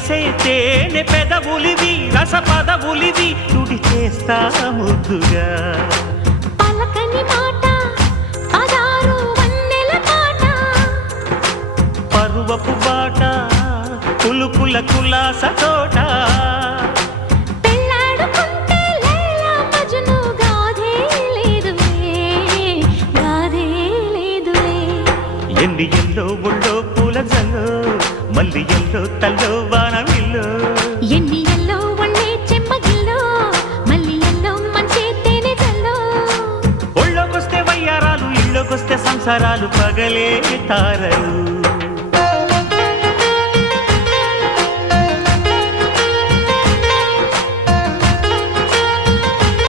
చేసే తేనె పెదవులివి రస పదవులివి తుడి చేస్తా ముద్దుగా పలకని మాట పదారు వన్నెల పాట పరువపు బాట కులుకుల కులాస తోట పెళ్ళాడుకుంటే లైలా మజ్ను గాథే లేదులే ఎన్ని ఎల్లో ఒళ్ళో పూల జల్లో మల్లి ఎల్లో తల్లో వానవిల్లో ఎన్ని ఎల్లో ఒళ్ళే చెమ్మగిల్లో మల్లి ఎల్లో మంచి తేనె జల్లో ఒళ్ళోకొస్తే వయ్యారాలు ఇళ్ళోకొస్తే సంసారాలు పగలే తారలు